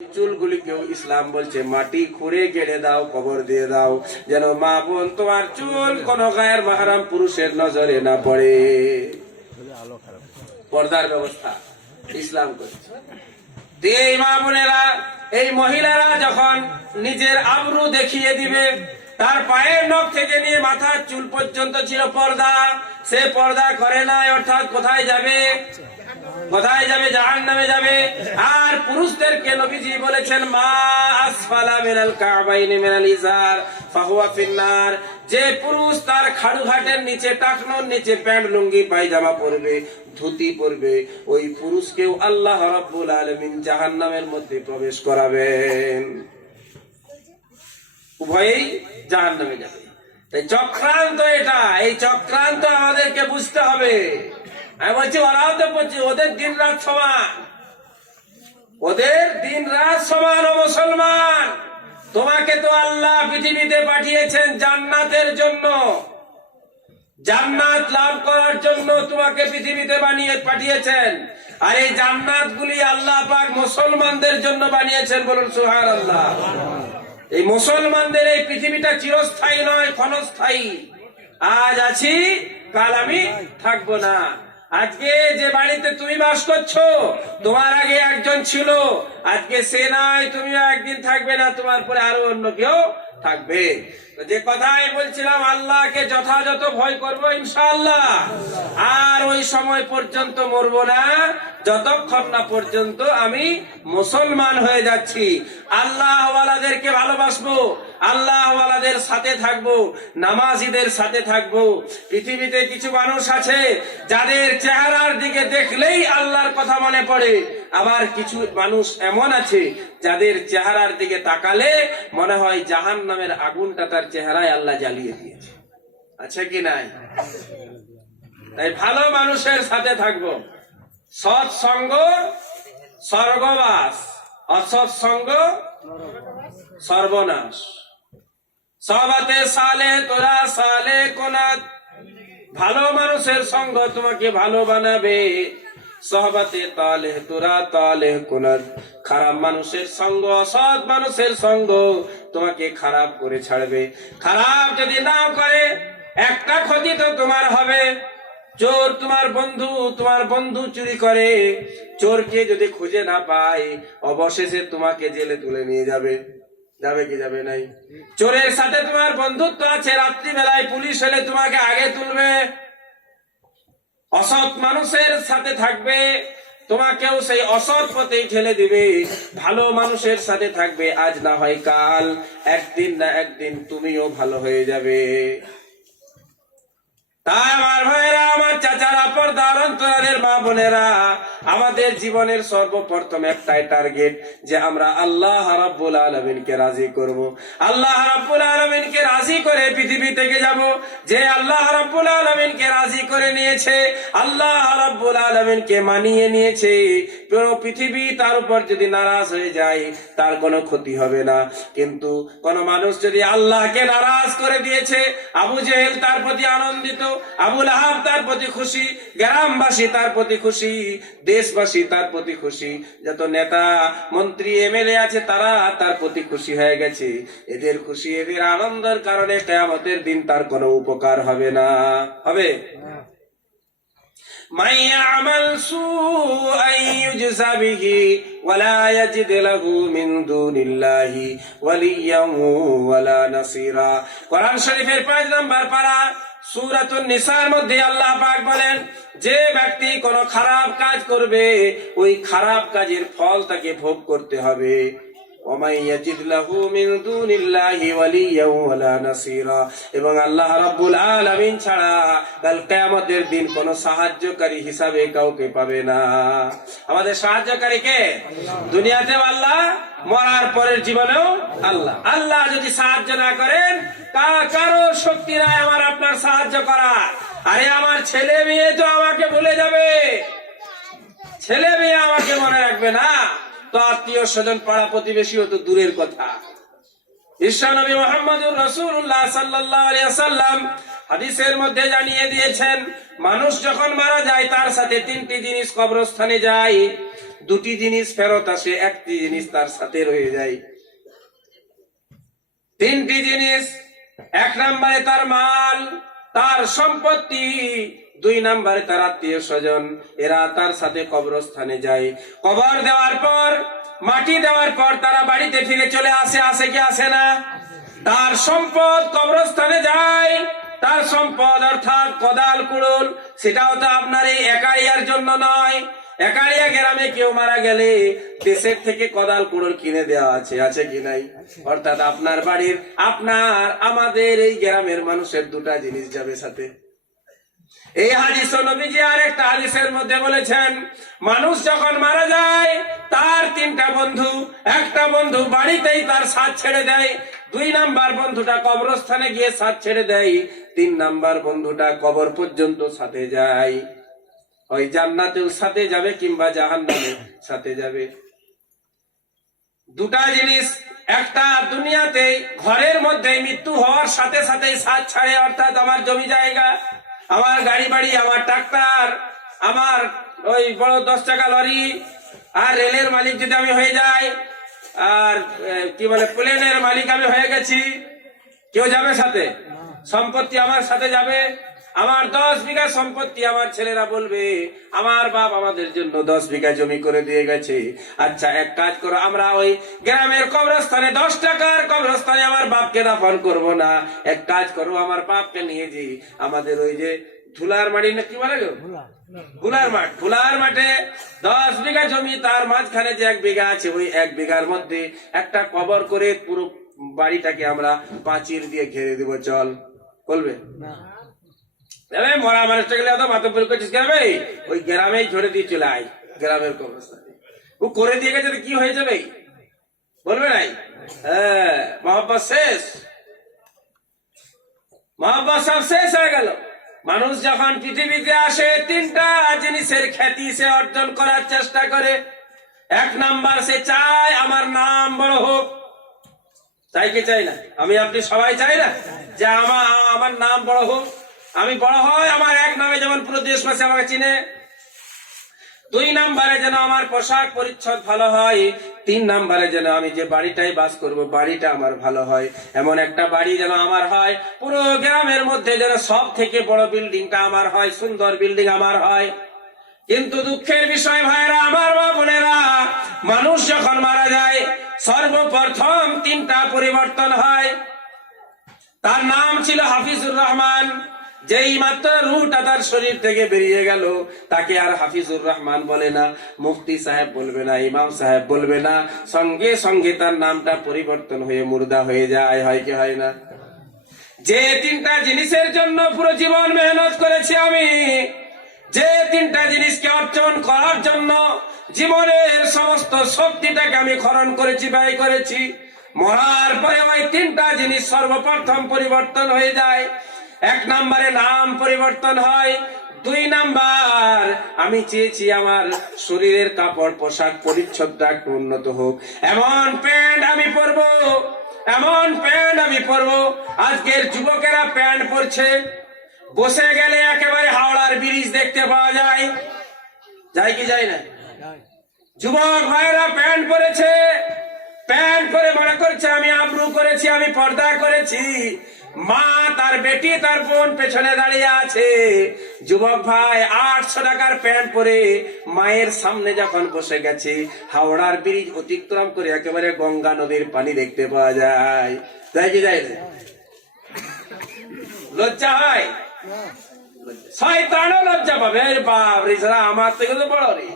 চুলগুলিকেও ইসলাম বলছে মাটি খুঁড়ে কেটে দাও, কবর দিয়ে দাও, যেন মা বোন তোমার চুল কোন গায়ের মাহরাম পুরুষের নজরে না পড়ে। পর্দার ব্যবস্থা ইসলাম করেছে। এই মা বোনেরা, এই মহিলারা যখন নিজের আবরু দেখিয়ে দিবে, তার পায়ের নখ থেকে নিয়ে মাথার চুল পর্যন্ত ছিল পর্দা, সে পর্দা করে নাই, অর্থাৎ কোথায় যাবে? কোথায় যাবে? জাহান্নামে যাবে। আর পুরুষদেরকে নবীজি বলেছেন মা আসফালা মিনাল কাবাইনি মিনাল ইজার ফাহুয়া ফিন্নার। যে পুরুষ তার খাড়ু ঘাটের নিচে, টাকনোর নিচে প্যান্ট লুঙ্গি পায়জামা পরবে, ধুতি পরবে, ওই পুরুষকেও আল্লাহ রাব্বুল আলামিন জাহান্নামের মধ্যে প্রবেশ করাবেন। উভয়েই জাহান্নামে যাবে। তাই চক্রান্ত এটা, এই চক্রান্ত আমাদেরকে বুঝতে হবে। আমি বলছি ওরাও তো বলছি ওদের দিন রাত সমান, ওদের দিন রাত সমান। ও মুসলমান, তোমাকে তো আল্লাহ পৃথিবীতে পাঠিয়েছেন জান্নাতের জন্য, জান্নাত লাভ করার জন্য তোমাকে পৃথিবীতে পাঠিয়েছেন। আর এই জান্নাত গুলি আল্লাহ পাক মুসলমানদের জন্য বানিয়েছেন। বলুন সুবহানাল্লাহ। এই মুসলমানদের এই পৃথিবীটা চিরস্থায়ী নয়, ক্ষণস্থায়ী। আজ আছি, কাল আমি থাকবো না। আজকে যে বাড়িতে তুমি বাস করছো, তোমার আগে একজন ছিল, আজকে সে নাই, তুমিও একদিন থাকবে না, তোমার পরে আরো অন্য কেউ থাকবে। যে কথাই বলছিলাম, আল্লাহকে যথাযথ ভয় করবো ইনশাআল্লাহ। আর ওই সময় পর্যন্ত মরবো না যতক্ষণ না পর্যন্ত আমি মুসলমান হয়ে যাচ্ছি। আল্লাহ ওয়ালাদেরকে ভালোবাসবো, আল্লাহ ওয়ালাদের সাথে থাকবো, নামাজিদের সাথে থাকবো। পৃথিবীতে কিছু মানুষ আছে যাদের চেহারার দিকে দেখলেই আল্লাহর কথা মনে পড়ে, আবার কিছু মানুষ এমন আছে যাদের চেহারার দিকে তাকালে মনে হয় জাহান্নামের আগুনটা তার চেহারায় আল্লাহ জ্বালিয়ে দিয়েছে। আছে কি নাই? তাই ভালো মানুষের সাথে থাকবো। সৎ সঙ্গ স্বর্গবাস, অসৎ সঙ্গ সর্বনাশ। সবাতে সালে তোরা সালে কোনাত, ভালো মানুষের সঙ্গ তোমাকে ভালো বানাবে। সহবাতে তালে তোরা তালে কোনাত, খারাপ মানুষের সঙ্গ, অসৎ মানুষের সঙ্গ তোমাকে খারাপ করে ছাড়বে। খারাপ যদি নাও করে একটা ক্ষতি তো তোমার হবে। চোর তোমার বন্ধু, তোমার বন্ধু চুরি করে, চোরকে যদি খুঁজে না পায় অবশেষে তোমাকে জেলে তুলে নিয়ে যাবে। যাবে কি যাবে নাই? চোরের সাথে তোমার বন্ধুত্ব আছে, রাত্রিবেলায় পুলিশ হলে তোমাকে আগে তুলবে। অসৎ মানুষের সাথে থাকবে, তোমাকেও সেই অসৎ পথেই ঠেলে দিবে। ভালো মানুষের সাথে থাকবে, আজ না হয় কাল, একদিন না একদিন তুমিও ভালো হয়ে যাবে। তাই আমার ভাইয়েরা, আমার চাচারা, পর্দার অন্তরালের মা বোনেরা, আমাদের জীবনের সর্বপ্রথম একটাই টার্গেট যে আমরা আল্লাহ রাব্বুল আলামিনকে রাজি করব। আল্লাহ রাব্বুল আলামিনকে রাজি করে পৃথিবী থেকে যাব। যে আল্লাহ রাব্বুল আলামিনকে রাজি করে নিয়েছে, আল্লাহ রাব্বুল আলামিনকে মানিয়ে নিয়েছে, পুরো পৃথিবী তার উপর যদি নারাজ হয়ে যায় তার কোনো ক্ষতি হবে না। কিন্তু কোন মানুষ যদি আল্লাহকে নারাজ করে দিয়েছে, আবু জেহেল তার প্রতি আনন্দিত, আবু লাহাব তার প্রতি খুশি, গ্রামবাসী তার প্রতি খুশি, দেশবাসী তার প্রতি খুশি, যত নেতা মন্ত্রী এমএলএ আছে তারা তার প্রতি খুশি হয়ে গেছে। এদের খুশি, এদের আনন্দের কারণে কিয়ামতের দিন তার কোনো উপকার হবে না। হবে? মান ইয়ামাল সুআন ইউজযা বিহি ওয়ালা ইয়াজিদ লাহু মিন দুনিল্লাহি ওয়ালিয়্যান ওয়ালা নাসীরা। কোরআন শরীফের 5 নম্বর পারা সূরাতুন নিসার মধ্যে আল্লাহ পাক বলেন, যে ব্যক্তি কোন খারাপ কাজ করবে ওই খারাপ কাজের ফল তাকে ভোগ করতে হবে। ওয়া ইয়াজিদ লাহু মিন দুনিল্লাহি ওয়ালিয়্যান ওয়ালা নাসীরা। এবং আল্লাহ রাব্বুল আলামিন ছাড়া কাল কিয়ামতের দিন কোন সাহায্যকারী হিসাবে কাউকে পাবে না। আমাদের সাহায্যকারী কে? দুনিয়াতেও আল্লাহ, মরার পরের জীবনেও আল্লাহ। আল্লাহ যদি সাহায্য না করেন, কারো শক্তি নাই আমার আপনার সাহায্য করা। আরে আমার ছেলে মেয়ে তো আমাকে ভুলে যাবে, ছেলে মেয়ে আমাকে মনে রাখবে না, তো আত্মীয় স্বজন পাড়া প্রতিবেশীও তো দূরের কথা। ঈশ্বর নবী মুহাম্মদুর রাসূলুল্লাহ সাল্লাল্লাহু আলাইহি ওয়াসাল্লাম হাদিসের মধ্যে জানিয়ে দিয়েছেন, মানুষ যখন মারা যায় তার সাথে 3টি জিনিস কবরস্থানে যায়। দুটি জিনিস ফেরত আসে, একটি জিনিস তার সাথে রয়ে যায়। তিনটি জিনিস, এক নম্বরে তার মাল, তার সম্পত্তি, দুই নম্বরে তার আত্মীয় স্বজন, এরা তার সাথে কবরস্থানে যায়। কবর দেওয়ার পর, মাটি দেওয়ার পর তারা বাড়িতে ফিরে চলে আসে, আসে কি আসে না? তার সম্পদ কবরস্থানে যায়। তার সম্পদ অর্থাৎ কোদাল কুড়ুল, সেটাও তো আপনার এই একারিয়ার জন্য নয়। একারিয়া গ্রামে কেউ মারা গেলে দেশের থেকে কোদাল কুড়ুল কিনে দেওয়া আছে, আছে কি নাই? অর্থাৎ আপনার বাড়ির, আপনার আমাদের এই গ্রামের মানুষের দুটা জিনিস যাবে সাথে। এই হাদিস নবীজি আর একটা হাদিসের মধ্যে বলেছেন, মানুষ যখন মারা যায় তার তিনটা বন্ধু, একটা বন্ধু বাড়িতেই তার সাথ ছেড়ে দেয়, দুই নাম্বার বন্ধুটা কবরস্থানে গিয়ে সাথ ছেড়ে দেয়, তিন নাম্বার বন্ধুটা কবর পর্যন্ত সাথে যায়। ওই জান্নাতেও সাথে যাবে কিংবা জাহান্নামের সাথে যাবে। দুটা জিনিস, একটা দুনিয়াতে ঘরের মধ্যে মৃত্যু হওয়ার সাথে সাথে সাথ ছাড়ে, অর্থাৎ আমার জমি জায়গা, আমার গাড়ি বাড়ি, আমার ট্রাক্টর, আমার ওই বড় 10 টাকা লরি, আর রেলের মালিক যদি আমি হয়ে যাই, আর কি বলে প্লেনের মালিক আমি হয়ে গেছি, কেউ যাবে সাথে? সম্পত্তি আমার সাথে যাবে। আমার 10 বিঘা সম্পত্তি, আমার ছেলেরা বলবে আমার বাপ আমাদের জন্য 10 বিঘা জমি করে দিয়ে গেছে। আচ্ছা এক কাজ করো, আমরা ওই গ্রামের কবরস্থানে 10 টাকার কবরস্থানে আমার বাপকে দাফন করব না, এক কাজ করো আমার বাপকে নিয়ে যাই আমাদের ওই যে ধুলার মাটি না কি বলে গো, ধুলার মাঠ, ধুলার মাঠে 10 বিঘা জমি, তার মাঝখানে যে 1 বিঘা আছে, ওই 1 বিঘার মধ্যে একটা কবর করে পুরো বাড়িটাকে আমরা পাঁচির দিয়ে ঘিরে দিব, চল বলবে? মরা মানুষটা গেলে এত মাথা পরি করছিস গ্রামে, ওই গ্রামেই ঝরে দিয়ে চলে আয় গ্রামের কবরস্থানে। ও করে দিয়ে গেছে কি হয়ে যাবে বলবে নাই? হ্যাঁ, মহব্বত শেষ, মহব্বত সব শেষ হয়ে গেল। মানুষ যখন পৃথিবীতে আসে তিনটা জিনিসের খ্যাতি সে অর্জন করার চেষ্টা করে। এক নাম্বার, সে চায় আমার নাম বড় হোক। চাই কি চাই না? আমি আপনি সবাই চাই না যে আমার নাম বড় হোক, আমি বড় হয়, আমার এক নামে যেমন পুরো দেশবাসী আমাকে চিনে। দুই নাম্বারে যেন আমার পোশাক পরিচ্ছদ ভালো হয়। তিন নাম্বারে যেন আমি যে বাড়িটাই বাস করব বাড়িটা আমার ভালো হয়, এমন একটা বাড়ি যেন আমার হয়, পুরো গ্রামের মধ্যে যেন সব থেকে বড় বিল্ডিংটা আমার হয়, সুন্দর বিল্ডিং আমার হয়। কিন্তু দুঃখের বিষয় ভাইরা, আমার মা বোনেরা, মানুষ যখন মারা যায় সর্বপ্রথম তিনটা পরিবর্তন হয়। তার নাম ছিল হাফিজুর রহমান, যেই মাত্র রুহটা তার শরীর থেকে বেরিয়ে গেল তাকে আর হাফিজুর রহমান বলে না, মুফতি সাহেব বলবে না, ইমাম সাহেব বলবে না, সঙ্গে সঙ্গে তার নামটা পরিবর্তন হয়ে মুর্দা হয়ে যায়। হয় কি হয় না? যে তিনটা জিনিসের জন্য পুরো জীবন মেহনত করেছি আমি, যে তিনটা জিনিসকে অর্জন করার জন্য জীবনের সমস্ত শক্তিটাকে আমি খরণ করেছি, ব্যয় করেছি, মরার পরে ওই তিনটা জিনিস সর্বপ্রথম পরিবর্তন হয়ে যায়। এক নম্বরে নাম পরিবর্তন হয়। দুই নাম্বার, আমি চেয়েছি আমার শরীরের কাপড় পোশাক পরিচ্ছদটা একটু উন্নত হোক, এমন প্যান্ট আমি পরবো, এমন প্যান্ট আমি পরবো। আজকের যুবকেরা প্যান্ট পরছে, বসে গেলে একেবারে হাওড়ার ব্রিজ দেখতে পাওয়া যায়, যায় কি যায় না? যুবক ভাইরা প্যান্ট পরেছে, প্যান্ট পরে মনে করছে আমি আবরু করেছি, আমি পর্দা করেছি। মা তার বেটি তার বোন পেছনে দাঁড়িয়ে আছে। যুবক ভাই 800 টাকার প্যান্ট পরে মায়ের সামনে যখন বসে গেছে, হাওড়ার ব্রিজ অতিক্রম করে একেবারে গঙ্গা নদীর পানি দেখতে পাওয়া যায়, যায় কি যায় না? লজ্জা হয়, শয়তানও লজ্জা পাবে। বাপ রে, আমার থেকে তো বড় রে,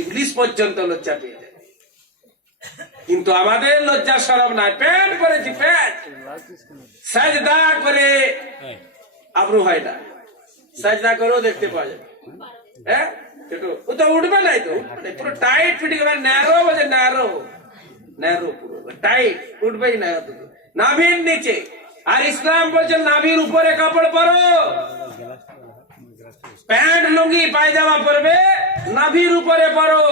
ইবলিস পর্যন্ত লজ্জা পেয়ে যায়। কিন্তু আমাদের লজ্জা শরম নাই, প্যান্ট পরেছি, প্যান্ট সাজদা করে আবরু হয় না, সাজদা করেও দেখতে পাওয়া যাবে। হ্যাঁ, ও তো উঠবে নাই, তো পুরো টাইট ফিটিং, ন্যারো বলে, ন্যারো ন্যারো পুরো টাইট, উঠবেই না নাভির নিচে। আর ইসলাম বলছে নাভির উপরে কাপড় পরো। প্যান্ট লুঙ্গি পায়জামা পরবে, নাভির উপরে পরো।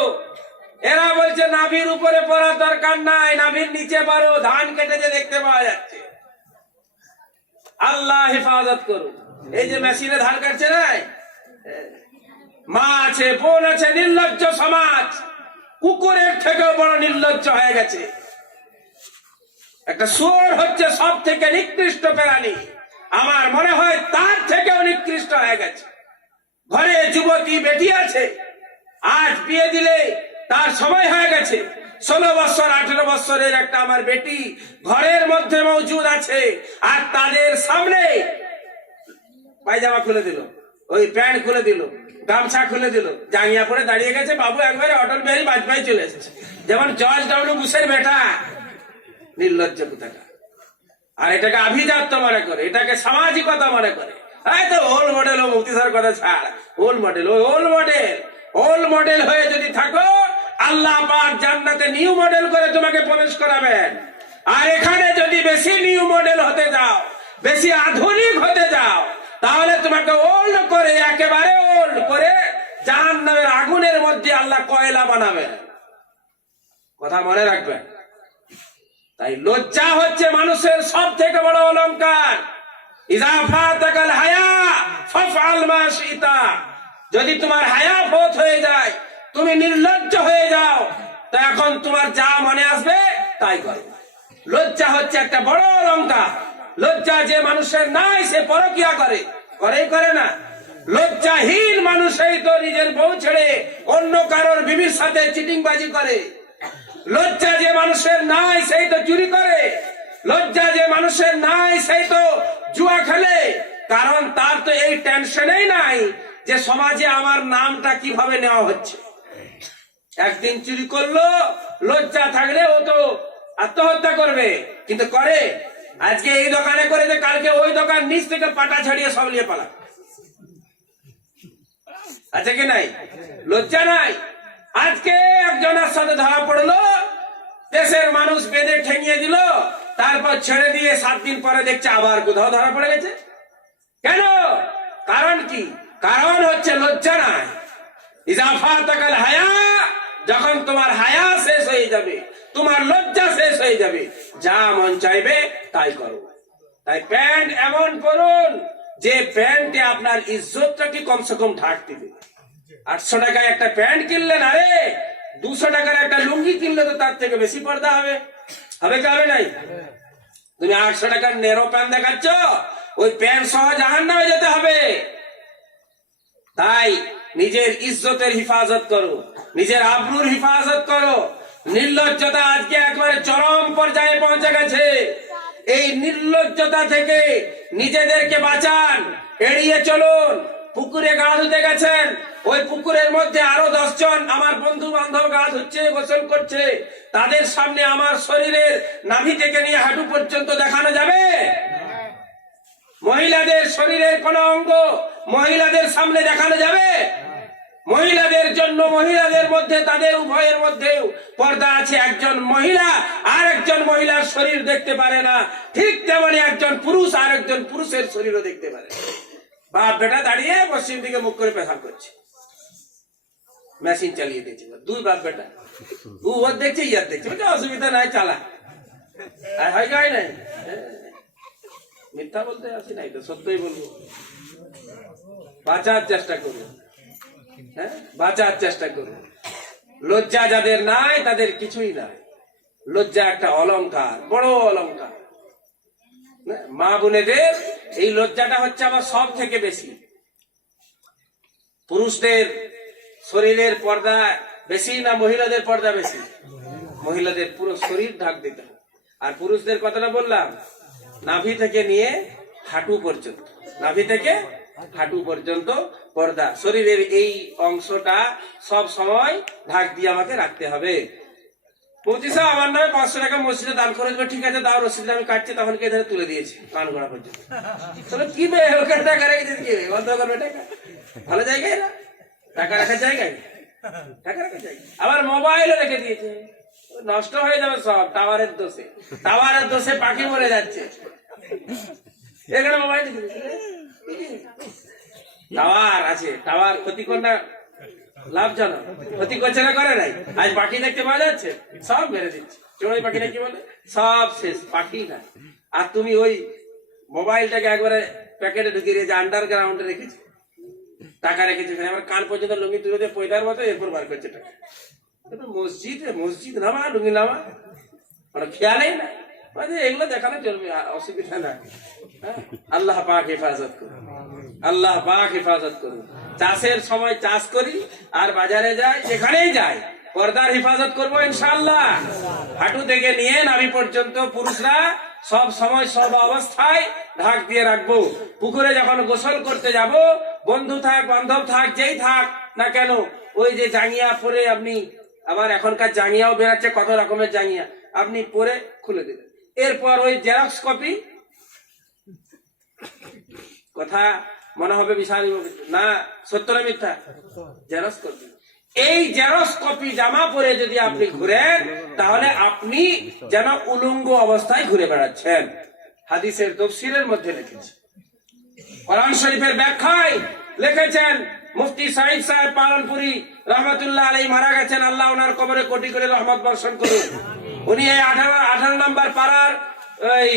এরা বলছে নাভির উপরে পরার দরকার নাই, নাভির নিচে পরো, ধান কেটেছে দেখতে পাওয়া যাচ্ছে। আল্লাহ হেফাজত করুন। এই যে মেশিনে ধান কাটছে না, মা আছে, বোন আছে, নির্লজ্জ সমাজ কুকুরের থেকেও বড় নির্লজ্জ হয়ে গেছে। একটা শুয়োর হচ্ছে সব থেকে নিকৃষ্ট প্রাণী, আমার মনে হয় তার থেকেও নিকৃষ্ট হয়ে গেছে। ঘরে যুবতী বেটি আছে, আজ বিয়ে দিলে তার সময় হয়ে গেছে, 16 বছর 18 বছরের একটা আমার বেটি ঘরের মধ্যে মজুদ আছে, আর তাদের সামনে পায়জামা খুলে দিল, ওই প্যান্ট খুলে দিল, গামছা খুলে দিল, জাঙ্গিয়া পরে দাঁড়িয়ে গেছে। বাবু একবারে অটল বিহারী বাজপেয়ী চলে এসেছে, যেমন জর্জ ডব্লিউ বুশের বেটা। নির্লজ্জ কোথাকার। আর এটাকে আভিজাত্য মনে করে, এটাকে সামাজিকতা মনে করে। তো ওল্ড মডেল ও মুক্তি স্যার কথা ছাড়, ওল্ড মডেল, ওই ওল্ড মডেল হয়ে যদি থাকো, আল্লাহ পাক জান্নাতে নিউ মডেল করে তোমাকে প্রবেশ করাবেন। আর এখানে যদি বেশি নিউ মডেল হতে যাও, বেশি আধুনিক হতে যাও, তাহলে তোমাকে ওল্ড করে, একেবারে ওল্ড করে জাহান্নামের আগুনের মধ্যে আল্লাহ কয়লা বানাবে। কথা মনে রাখবেন। তাই লজ্জা হচ্ছে মানুষের সব থেকে বড় অলংকার। ইজাফাতাকাল হায়া ফাফআল মা শিতা। যদি তোমার হায়া ফত হয়ে যায়, তুমি নির্লজ্জ হয়ে যাও, তো এখন তোমার যা মনে আসবে তাই করো। লজ্জা হচ্ছে একটা বড় অলংকার। লজ্জা যে মানুষের নাই, সে পরকিয়া করে না। লজ্জাহীন মানুষই তো নিজের বউ ছেড়ে অন্য কারোর বিবির সাথে চিটিংবাজি করে। লজ্জা যে মানুষের নাই, সেই তো চুরি করে। লজ্জা যে মানুষের নাই, সেই তো জুয়া খেলে। কারণ তার তো এই টেনশনই নাই যে সমাজে আমার নামটা কিভাবে নেওয়া হচ্ছে। একদিন চুরি করলো, লজ্জা থাকলে ও তো আত্মহত্যা করবে, কিন্তু করে। আজকে এই দোকানে করে, যে কালকে ওই দোকান নিচ থেকে পাটা ছাড়িয়ে সব নিয়ে পালা। আছে কি নাই? লজ্জা নাই। আজকে একজনের সাথে ধরা পড়লো, দেশের মানুষ বেঁধে ঠেঙিয়ে দিল, তারপর ছেড়ে দিয়ে 7 দিন পরে দেখছে আবার কোথাও ধরা পড়ে গেছে। কেন? কারণ কি? কারণ হচ্ছে লজ্জা নাই। ইজাফাতাকাল হায়া। যখন তোমার হায়া শেষ হয়ে যাবে, তোমার লজ্জা শেষ হয়ে যাবে, যা মন চাইবে তাই করো। তাই প্যান্ট এমন করুন যে প্যান্টে আপনার ইজ্জতটাকে কমসে কম ঢাক দিবে। 800 টাকায় একটা প্যান্ট কিনলেন, আরে 200 টাকার একটা লুঙ্গি কিনলে তো তার থেকে বেশি পর্দা হবে। হবে কি হবে নাই? তুমি 800 টাকার নেরো প্যান্ট দেখাচ্ছ, ওই প্যান্ট সহ জাহান্নামে যেতে হবে। তাই নিজের ইজ্জতের হিফাজত করো, নিজের আবরুর হিফাজত করো। নির্লজ্জতা আজকে একবারে চরম পর্যায়ে পৌঁছে গেছে। এই নির্লজ্জতা থেকে নিজেদেরকে বাঁচান, এড়িয়ে চলুন। পুকুরে গা ধুতে গেছেন, ওই পুকুরের মধ্যে আরো 10 জন আমার বন্ধু বান্ধব গা ধুচ্ছে, গোসল করছে। তাদের সামনে আমার শরীরের নাভি থেকে নিয়ে হাঁটু পর্যন্ত দেখানো যাবে? মহিলাদের শরীরের কোন অঙ্গ মহিলাদের সামনে দেখানো যাবে? মহিলাদের জন্য, মহিলাদের মধ্যে, তাদের উভয়ের মধ্যে পর্দা আছে। একজন মহিলা আর একজন মহিলার শরীর দেখতে পারে না, ঠিক তেমনি একজন পুরুষ আর একজন পুরুষের শরীরও দেখতে পারে। বাপ বেটা দাঁড়িয়ে পশ্চিম দিকে মুখ করে পেশাব করছে, মেশিন চালিয়ে দিয়েছে। 2 বাপ বেটা, ও ওর দেখছে, ইয়ার দেখছে, অসুবিধা নাই, চালা। হয় গায় নাই, মিথ্যা বলতে আসি নাই তো, সত্যই বলবো। বাঁচার চেষ্টা করুন, হ্যাঁ, বাঁচার চেষ্টা করুন। লজ্জা যাদের নাই, তাদের কিছুই নাই। লজ্জা একটা অলংকার, বড় অলংকার। মা বোনেদের এই লজ্জাটা হচ্ছে আবার সব থেকে বেশি। পুরুষদের শরীরের পর্দা বেশি না মহিলাদের পর্দা বেশি? মহিলাদের পুরো শরীর ঢাক দিতে হবে। আর পুরুষদের কথাটা বললাম, নাভি থেকে নিয়ে হাঁটু পর্যন্ত, নাভি থেকে হাঁটু পর্যন্ত পর্দা। শরীরের এই অংশটা সব সময় ঢাক দিয়ে আমাকে রাখতে হবে। মুফতি সাহেব আমার নামে 500 টাকা মসজিদে দান করে দেবে, ঠিক আছে দাও, রসিদ আমি কাটছি, তখন কে ধরে তুলে দিয়েছে কান গোড়া পর্যন্ত। তবে কি টাকা রেখেছে, কি বন্ধ করবে? টাকা ভালো জায়গায় না, টাকা রাখার জায়গায়, টাকা রাখার জায়গায়। আবার মোবাইলও রেখে দিয়েছে, নষ্ট হয়ে যাবে সব, টাওয়ারের দোষে। টাওয়ারের দোষে পাখি মরে যাচ্ছে। এখানে মোবাইল টাওয়ার আছে, টাওয়ার ক্ষতিকর না লাভজনক? ক্ষতি করছে না, করে নাই? আজ পাখি দেখতে পাওয়া যাচ্ছে, সব মেরে দিচ্ছে। চড়ুই পাখি না কি বলে, সব শেষ, পাখি না। আর তুমি ওই মোবাইলটাকে একবারে প্যাকেটে ঢুকিয়ে দিয়েছে, আন্ডারগ্রাউন্ডে রেখেছে। টাকা রেখেছে, আমার কান পর্যন্ত লুঙ্গি তুলে দিয়ে পয়দার মতো এরপর বার করছে টাকা। মসজিদ নামা, লুঙ্গি নামা, মানে খেয়ালেই না। এগুলো দেখানো চলবে, অসুবিধা না। আল্লাহ পাক হেফাজত করুন, আল্লাহ পাক হেফাজত করুন। চাষের সময় চাষ করি, আর বাজারে যাই, যেখানেই যাই পর্দার হেফাজত করবো ইনশাআল্লাহ। হাঁটু থেকে নিয়ে নাভি পর্যন্ত পুরুষরা সব সময় সব অবস্থায় ঢাক দিয়ে রাখবো। পুকুরে যখন গোসল করতে যাব, বন্ধু থাক বান্ধব থাক যেই থাক না কেন, ওই যে জাঙ্গিয়া পরে আপনি, আবার এখনকার জাঙ্গিয়াও বেরাচ্ছে, কত রকমের জাঙ্গিয়া, আপনি পরে খুলে দিলেন। এরপর ওই জেরক্স কপি, কথা মনে হবে বিশাল না, সত্য না মিথ্যা? জেরক্স কপি, এই জেরক্স কপি জামা পরে যদি আপনি ঘুরেন, তাহলে আপনি যেন উলঙ্গ অবস্থায় ঘুরে বেড়াচ্ছেন। হাদিসের তাফসীরের মধ্যে লিখেছে, কোরআন শরীফের ব্যাখ্যায় লিখেছেন মুফতি সাইদ সাহেব পালনপুরি রহমতুল্লাহ আলাইহি, মারা গেছেন, আল্লাহ ওনার কবরে কোটি কোটি রহমত বর্ষণ করুন। উনি এই 18 নম্বর পারার এই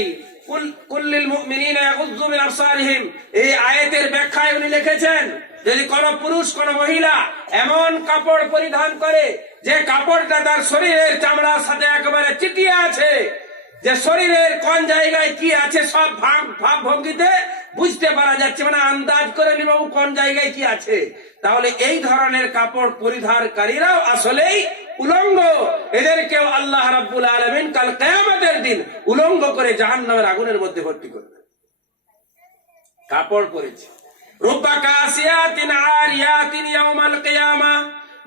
কুল্লিল মুমিনিনা ইয়াগুযযু মিন আবসারিহিম, এই আয়াতের ব্যাখ্যায় উনি লিখেছেন, যদি কোন পুরুষ কোন মহিলা এমন কাপড় পরিধান করে যে কাপড়টা তার শরীরের চামড়ার সাথে একেবারে চিটিয়ে আছে, যে শরীরের কোন জায়গায় কি আছে সব ভাব ভঙ্গিতে বুঝতে পারা যাচ্ছে, মানে আন্দাজ করে নিব কোন জায়গায় কি আছে, তাহলে এই ধরনের কাপড় পরিধানকারীরাও আসলেই উলঙ্গ। এদেরকেও আল্লাহ রাব্বুল আলামিন কাল কিয়ামতের দিন উলঙ্গ করে জাহান্নামের আগুনের মধ্যে ভর্তি করবে। কাপড় পরেছে, রুব্বা কাসিয়াতিন আরিয়াতিন ইয়াউমাল কিয়ামা,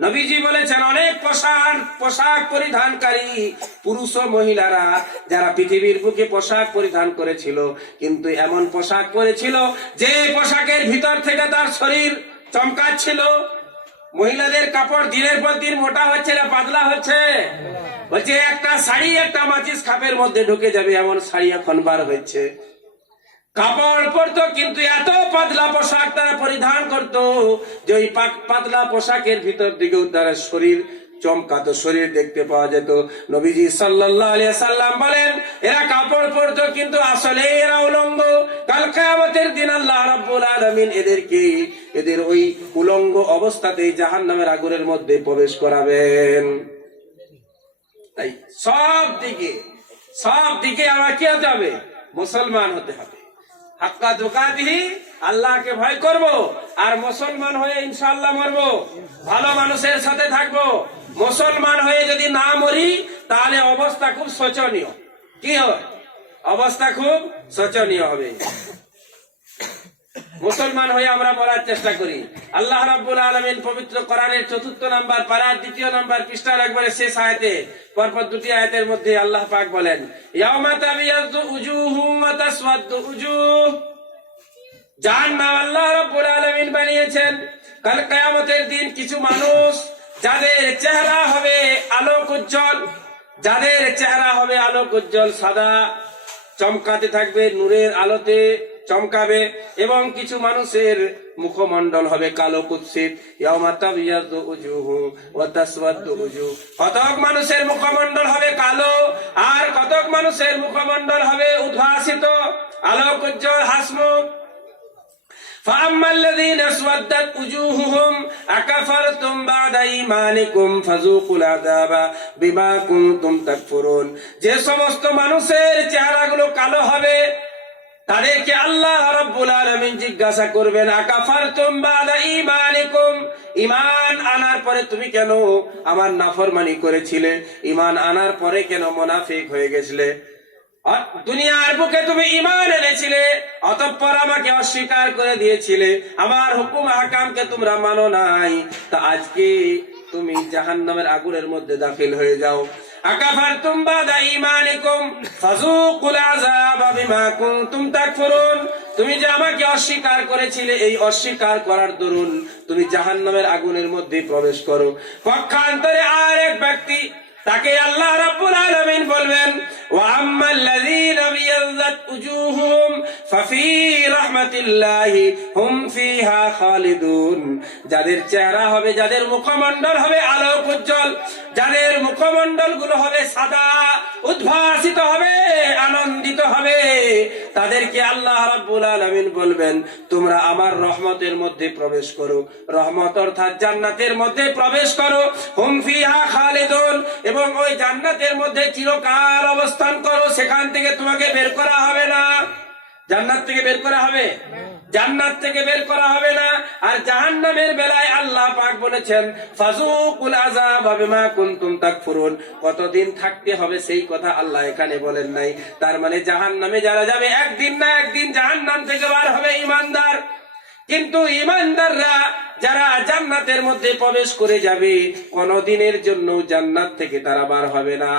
নবীজি বলেছেন অনেক পোশাক পরিধানকারী পুরুষ ও মহিলারা যারা পৃথিবীর বুকে পোশাক পরিধান করেছিল, কিন্তু এমন পোশাক পরেছিল যে পোশাকের ভিতর থেকে তার শরীর চমকাচ্ছিল। মহিলাদের কাপড় দিনের পর দিন মোটা হচ্ছে না পাতলা হচ্ছে, বলছে একটা শাড়ি একটা মাচিস খাপের মধ্যে ঢুকে যাবে এমন শাড়ি এখন বার হচ্ছে। কাপড় পরতো কিন্তু এত পাতলা পোশাক তারা পরিধান করতো যে ওই পাতলা পোশাকের ভিতর দিকেও তারা শরীর চমকাতো, শরীর দেখতে পাওয়া যেত। নবীজি সাল্লাল্লাহু আলাইহি সাল্লাম বলেন, এরা কাপড় পরতো কিন্তু আসলে এরা উলঙ্গ। কাল কিয়ামতের দিন আল্লাহ রাব্বুল আলামিন এদের ওই উলঙ্গ অবস্থাতেই জাহান্নামের আগুনের মধ্যে প্রবেশ করাবেন। তাই সব দিকে আমার কি হতে হবে? মুসলমান হতে হবে। হাক্কা তুকাতিহি, আল্লাহকে ভয় করব, আর মুসলমান হয়ে ইনশাআল্লাহ মরব, ভালো মানুষের সাথে থাকবো। মুসলমান হয়ে যদি না মরি তাহলে অবস্থা খুব শোচনীয়। কি হয়? অবস্থা খুব শোচনীয় হবে। মুসলমান হয়ে আমরা বলার চেষ্টা করি। আল্লাহ রাব্বুল আলামিন পবিত্র কোরআনের 4 নম্বর পারার 2 নম্বর পৃষ্ঠার একবারে শেষ আয়াতে, পরপর 2টি আয়াতের মধ্যে আল্লাহ পাক বলেন, ইয়াউমা তাবিয়াযু উজুহুম ওয়া তাসওয়াদু উজুহ। জাহান্নাম আল্লাহ রাব্বুল আলামিন বানিয়েছেন কাল কিয়ামতের দিন কিছু মানুষ যাদের চেহারা হবে আলোক উজ্জ্বল, সাদা চমকাতে থাকবে, নূরের আলোতে চমকাবে, এবং কিছু মানুষের মুখমণ্ডল হবে কালো কুৎসিত। ইয়াউমা তাবিয়াযু উজুহু ওয়া তাসওয়াদু উজুহ। কতক মানুষের মুখমণ্ডল হবে কালো, আর কতক মানুষের মুখমণ্ডল হবে উদ্ভাসিত, আলোক উজ্জ্বল হাসমুখ। فَأَمَّا الَّذِينَ اسْوَدَّتْ وُجُوهُهُمْ أَكَفَرْتُمْ بَعْدَ إِيمَانِكُمْ فَذُوقُوا الْعَذَابَ بِمَا كُنتُمْ تَكْفُرُونَ। যে সমস্ত মানুষের চেহারাগুলো কালো হবে তাদেরকে আল্লাহ রাব্বুল আলামিন জিজ্ঞাসা করবেন, আকাফারতুম বাদা ঈমানিকুম, ঈমান আনার পরে তুমি কেন আমার নাফরমানি করেছিলে? ঈমান আনার পরে কেন মুনাফিক হয়ে গেছিলে? দুনিয়ার বুকে তুমি ঈমান এনেছিলে, অতঃপর আমাকে অস্বীকার করে দিয়েছিলে, আমার হুকুম আহকামকে তোমরা মানো নাই, তা আজকে তুমি জাহান্নামের আগুনের মধ্যে দাখিল হয়ে যাও। আকাফারতুম বাদা ঈমানিকুম ফাযুকুল আযাবা বিমা কুনতুম তাকফুরুন। তুমি যে আমাকে অস্বীকার করেছিলে, এই অস্বীকার করার দরুন তুমি জাহান্নামের আগুনের মধ্যে প্রবেশ করো। পক্ষান্তরে আরেক ব্যক্তি, তাকে আল্লাহ রাব্বুল আলামিন বলবেন, ওয়া আম্মাল্লাযীনা বিয়াযাত উজুহুহুম ফাফি রাহমাতিল্লাহি হুম ফিহা খালিদুন। যাদের চেহারা হবে, যাদের মুখমণ্ডল হবে আলোক উজ্জ্বল, যাদের মুখমণ্ডল গুলো হবে সাদা, উদ্ভাসিত হবে, আনন্দিত হবে, তাদেরকে আল্লাহ রাব্বুল আলামিন বলবেন তোমরা আমার রহমতের মধ্যে প্রবেশ করো। রহমত অর্থাৎ জান্নাতের মধ্যে প্রবেশ করো। হুম ফিহা খালিদুন, এবং ওই জান্নাতের মধ্যে চিরকাল অবস্থান করো, সেখান থেকে তোমাকে বের করা হবে না। জান্নাত থেকে বের করা হবে? জান্নাত থেকে বের করা হবে না। আর জাহান্নামের বেলায় আল্লাহ পাক বলেছেন ফাযুকুল আযাব বিমা কুনতুম তাকফুরুন। কতদিন থাকতে হবে সেই কথা আল্লাহ এখানে বলেন নাই। তার মানে জাহান্নামে যারা যাবে একদিন না একদিন জাহান্নাম থেকে বার হবে ঈমানদার। কিন্তু ঈমানদাররা যারা জান্নাতের মধ্যে প্রবেশ করে যাবে, কোনদিনের জন্য জান্নাত থেকে তারা বার হবে না।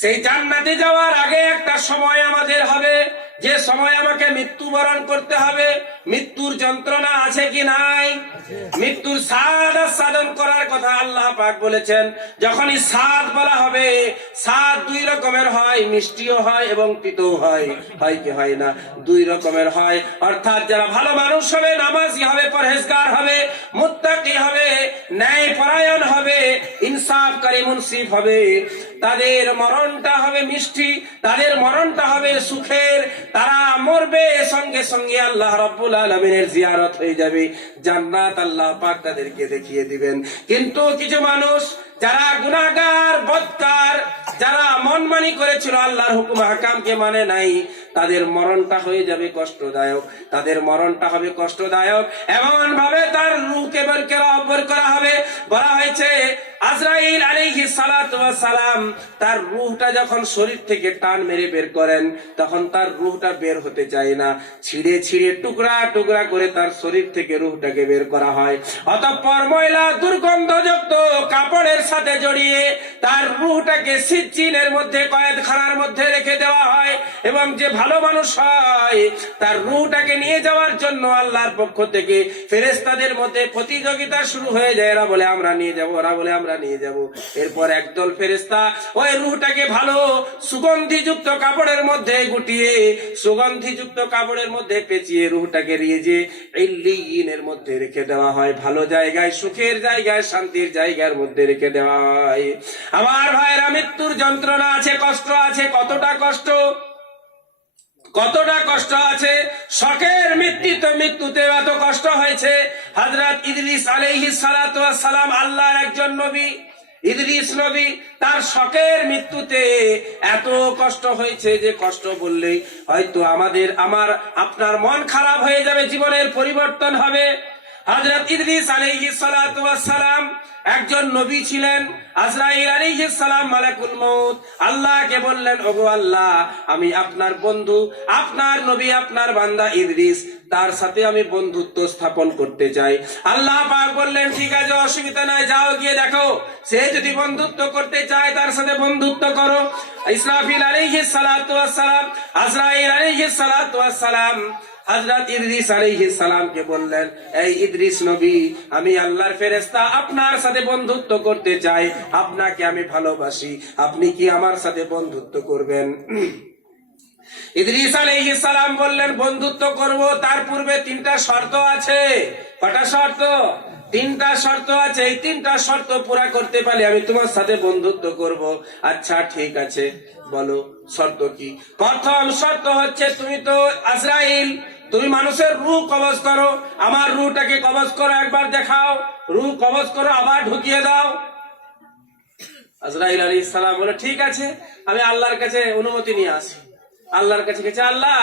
সেই জান্নাতে যাওয়ার আগে একটা সময় আমাদের হবে, যে সময় আমাকে মৃত্যুবরণ করতে হবে। মৃত্যুর যন্ত্রণা আছে কি নাই? মৃত্যুর স্বাদ আস্বাদন করার কথা আল্লাহ পাক বলেছেন। যখনই স্বাদ বলা হবে, স্বাদ দুই রকমের হয়, মিষ্টিও হয় এবং তিতও হয়। হয় কি হয় না? দুই রকমের হয়। অর্থাৎ যারা ভালো মানুষ হবে, নামাজি হবে, পরহেজগার হবে, মুত্তাকি হবে, ন্যায় পরায়ণ হবে, ইনসাফকারী মুনসিফ হবে, তাদের মরণটা হবে মিষ্টি, তাদের মরণটা হবে সুখের। তারা মরবে, সঙ্গে সঙ্গে আল্লাহ রাব্বুল আলামিনের জিয়ারত হয়ে যাবে, জান্নাত আল্লাহ পাক তাদেরকে দেখিয়ে দিবেন। কিন্তু কিছু মানুষ যারা গুনাহগার, বদকার, যারা মনমানি করেছিল, আল্লাহর হুকুম হাকামকে মানে নাই, তাদের মরণটা হয়ে যাবে কষ্টদায়ক। তাদের মরণটা হবে কষ্টদায়ক, এমন ভাবে তার রূহকে বের করা হবে। বলা হয়েছে আজরাইল আলাইহিস সালাতু ওয়াস সালাম তার রূহটা যখন শরীর থেকে টান মেরে বের করেন, তখন তার রূহটা বের হতে চায় না। ছিঁড়ে ছিঁড়ে টুকরা টুকরা করে তার শরীর থেকে রূহটাকে বের করা হয়। অতঃপর ময়লা দুর্গন্ধযুক্ত কাপড়ের সাথে জড়িয়ে তার রূহটাকে সিজ্জিনের মধ্যে, কয়েদখানার মধ্যে রেখে দেওয়া হয়। এবং যে ভালো মানুষ হয়, তার রূহটাকে নিয়ে যাওয়ার জন্য আল্লাহর পক্ষ থেকে ফেরেশতাদের মধ্যে প্রতিযোগিতা শুরু হয়ে যায়। এরা বলে আমরা নিয়ে যাব, ওরা বলে আমরা নিয়ে যাব। এরপর একদল ফেরেশতা ওই রূহটাকে ভালো সুগন্ধিযুক্ত কাপড়ের মধ্যে গুটিয়ে, সুগন্ধিযুক্ত কাপড়ের মধ্যে পেঁচিয়ে রূহটাকে নিয়ে যে ইল্লিয়িনের মধ্যে রেখে দেওয়া হয়। ভালো জায়গায়, সুখের জায়গায়, শান্তির জায়গার মধ্যে রেখে দেওয়া হয়। আমার ভাইরা, মৃত্যুর যন্ত্রণা আছে, কষ্ট আছে। কতটা কষ্ট, কতটা কষ্ট আছে। শখের মৃত্যুতে এত কষ্ট হয়েছে। হযরত ইদ্রিস আলাইহিস সালাতু ওয়াস সালাম আল্লাহর একজন নবী, ইদ্রিস নবী, তার শখের মৃত্যুতে এত কষ্ট হয়েছে যে কষ্ট বললেই হয়তো আপনার মন খারাপ হয়ে যাবে, জীবনের পরিবর্তন হবে। হযরত ইদ্রিস আলাইহিস সালাতু ওয়াস সালাম একজন নবী ছিলেন। আজরাইল আলাইহিস সালাম মালাকুল মউত আল্লাহকে বললেন, ওগো আল্লাহ, আমি আপনার বন্ধু, আপনার নবী, আপনার বান্দা ইদ্রিস, তার সাথে আমি বন্ধুত্ব স্থাপন করতে চাই। আল্লাহ পাক বললেন ঠিক আছে, অসুবিধা নাই, যাও গিয়ে দেখো, সে যদি বন্ধুত্ব করতে চায় তার সাথে বন্ধুত্ব করো। ইসরাফিল আলাইহিস সালাতু ওয়াস সালাম, আজরাইল আলাইহিস সালাতু ওয়াস সালাম হযরত ইদ্রিস আলাইহিস সালামকে বললেন, এই ইদ্রিস নবী, আমি আল্লাহর ফেরেশতা, আপনার সাথে বন্ধুত্ব করতে চাই, আপনাকে আমি ভালোবাসি, আপনি কি আমার সাথে বন্ধুত্ব করবেন? ইদ্রিস আলাইহিস সালাম বললেন, বন্ধুত্ব করব, তার পূর্বে তিনটা শর্ত আছে। কটা শর্ত? তিনটা শর্ত আছে। এই তিনটা শর্ত পুরা করতে পারলে আমি তোমার সাথে বন্ধুত্ব করব। আচ্ছা ঠিক আছে, বলো শর্ত কি? প্রথম শর্ত হচ্ছে, তুমি তো আজরাইল, তুমি মানুষের রূহ কবজ করো, আমার রূহটাকে কবজ করো, একবার দেখাও, রূহ কবজ করো, আবার ঢুকিয়ে দাও। আজরাইল আলাইহিস সালাম বলে ঠিক আছে, আমি আল্লাহর কাছে অনুমতি নিয়ে আসি। আল্লাহর কাছে গেছে, আল্লাহ,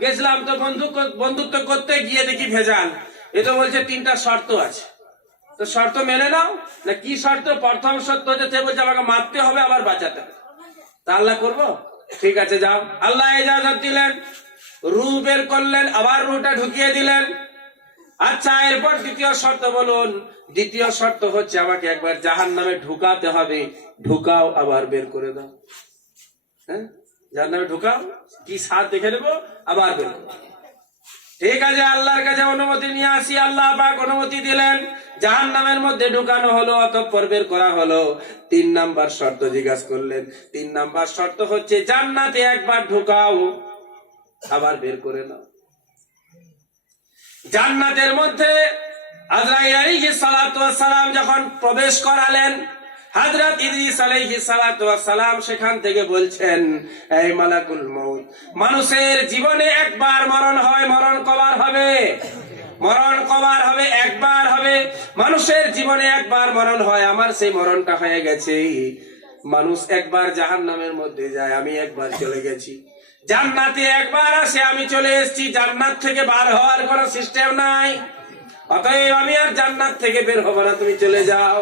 গেছিলাম তো বন্ধুত্ব করতে গিয়ে দেখি ভেজাল। এ তো বলছে তিনটা শর্ত আছে, তো শর্ত মেনে নাও। না কি শর্ত? প্রথম শর্ত হচ্ছে বলছে আমাকে মারতে হবে, আবার বাঁচাতে হবে। তা আল্লাহ করবো, ঠিক আছে যাও। আল্লাহ ইজাজত দিলেন, রূহ বের করলেন, আবার রূহটা ঢুকিয়ে দিলেন। আচ্ছা, এরপর দ্বিতীয় শর্ত বলুন। দ্বিতীয় শর্ত হচ্ছে আমাকে একবার জাহান্নামে ঢুকাতে হবে, ঢুকাও, আবার বের করে দাও। হ্যাঁ, জাহান্নামে ঢুকাও, কি স্বাদ দেখে নেবো, আবার বের করো। ঠিক আছে, আল্লাহর কাছে অনুমতি নিয়ে আসি। আল্লাহ পাক অনুমতি দিলেন, জাহান্নামের মধ্যে ঢুকানো হলো, অতঃপর বের করা হলো। 3 নাম্বার শর্ত জিজ্ঞাসা করলেন। 3 নাম্বার শর্ত হচ্ছে জান্নাতে একবার ঢুকাও। আবার বের করে নাও। জান্নাতের মধ্যে আজরাইল আলাইহিস সালাতু ওয়াস সালাম যখন প্রবেশ করালেন, হযরত ইদ্রিস আলাইহিস সালাতু ওয়াস সালাম সেখান থেকে বলছেন, এই মালাকুল মউত, মানুষের জীবনে একবার মরণ হয়, মরণ কবার হবে? মরণ কবার হবে? একবার হবে। মানুষের জীবনে একবার মরণ হয়, আমার সেই মরণটা হয়ে গেছে। মানুষ একবার জাহান্নামের মধ্যে যায়, আমি একবার চলে গেছি। জান্নাতে একবার আসে, আমি চলে এসেছি। জান্নাত থেকে বার হওয়ার কোন সিস্টেম নাই, অতএব আমি আর জান্নাত থেকে বের হব না, তুমি চলে যাও।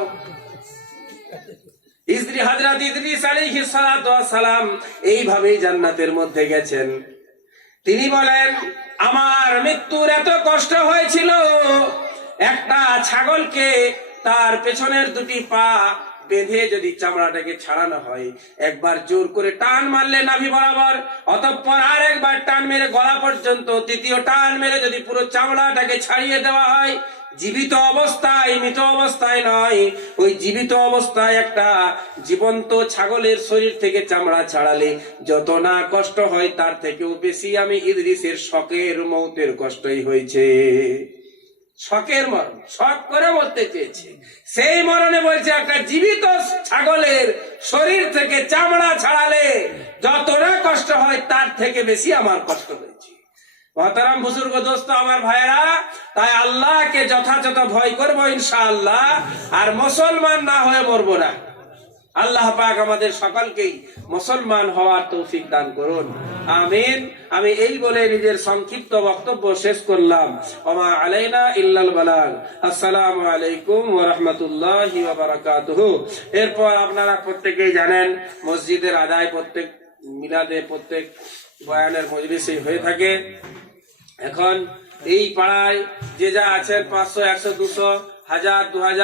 হযরত ইদ্রিস আলাইহিস সালাতু ওয়াস সালাম এইভাবেই জান্নাতের মধ্যে গেছেন। তিনি বলেন, আমার মৃত্যুর এত কষ্ট হয়েছিল, একটা ছাগলকে তার পেছনের দুটি পা বেঁধে যদি চামড়াটাকে ছাড়ানো হয়, একবার জোর করে টান মারলে নাভি বরাবর, অতঃপর আর একবার টান মেরে গলা পর্যন্ত, তৃতীয় টান মেরে যদি পুরো চামড়াটাকে ছাড়িয়ে দেওয়া হয়, জীবিত অবস্থায়, মৃত অবস্থায় নয়, ওই জীবিত অবস্থায় একটা জীবন্ত ছাগলের শরীর থেকে চামড়া ছাড়ালে যত না কষ্ট হয়, তার থেকেও বেশি আমি ইদ্রিসের শকের মৌতের কষ্টই হয়েছে। শকের মরণ, শক করে মরতে চেয়েছে, সেই মরণে বলছে একটা জীবিত ছাগলের শরীর থেকে চামড়া ছাড়ালে যত না কষ্ট হয়, তার থেকে বেশি আমার কষ্ট হয়েছে। মহতারাম বুজুর্গ দোস্ত, আমার ভাইরা, তাই আল্লাহকে যথাযথ ভয় করবো ইনশাআল্লাহ, আর মুসলমান না হয়ে মরবো না। আল্লাহ পাক আমাদের সকলকেই মুসলমান হওয়ার তৌফিক দান করুন, আমিন। আমি এই বলে নিজের সংক্ষিপ্ত বক্তব্য শেষ করলাম। ওমা আলাইনা ইল্লাল বালাগ। আসসালামু আলাইকুম ওয়া রাহমাতুল্লাহি ওয়া বারাকাতুহু। এরপর আপনারা প্রত্যেকেই জানেন, মসজিদের আদায় প্রত্যেক মিলাদে, প্রত্যেক বয়ানের মজলিসে হয়ে থাকে। এখন এই পাড়ায় যে যা আছেন, 500, 100, 200, 1000, 2000